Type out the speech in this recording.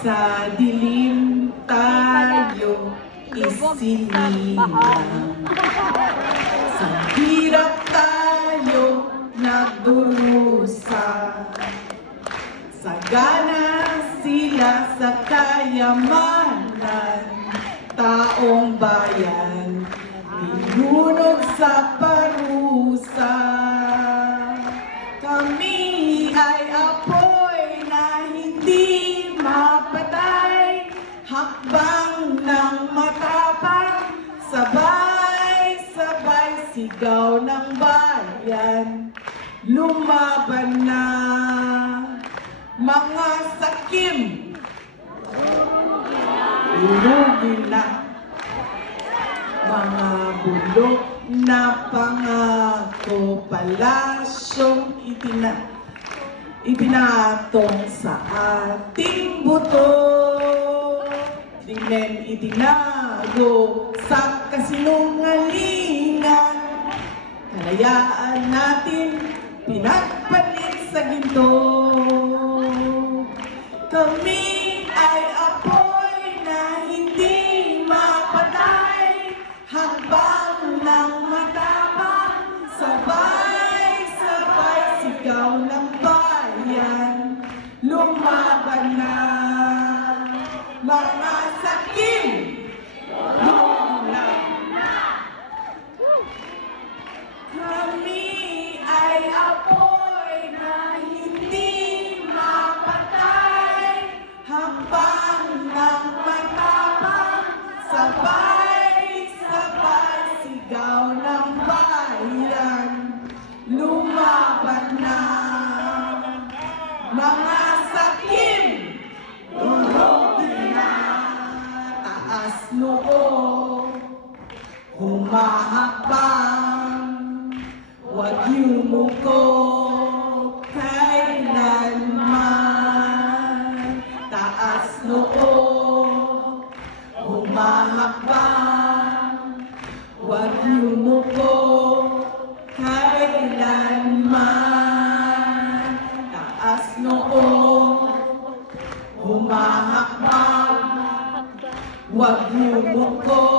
Sa dilim tayo isinilang, sa hirap tayo nagdurusa, sagana sila sa kayamanan, taong bayan nilunod sa parusa. Kami ay apoy na hindi mapatay, hakbang ng matapang, sabay-sabay sigaw ng bayan, lumaban na mga sakim, durugin na mga bulok na pangako, palasyong ipinatong sa ating buto. Tingnan itinago sa kasinungalingan, kalayaan natin pinagpalit sa ginto. Kami ay apoy na hindi mapatay, hakbang ng matapang, sabay-sabay sigaw ng bayan, lumaban na mga sakim, kami ay apoy na hindi mapatay, hakbang ng matapang, sabay-sabay sigaw ng bayan, lumaban na mga sakim, durugin na taas noo, humahakbang, huwag yumuko kailanman. Taas noo, humahakbang, huwag yumuko kailanman. Taas noo, humahakbang, huwag yumuko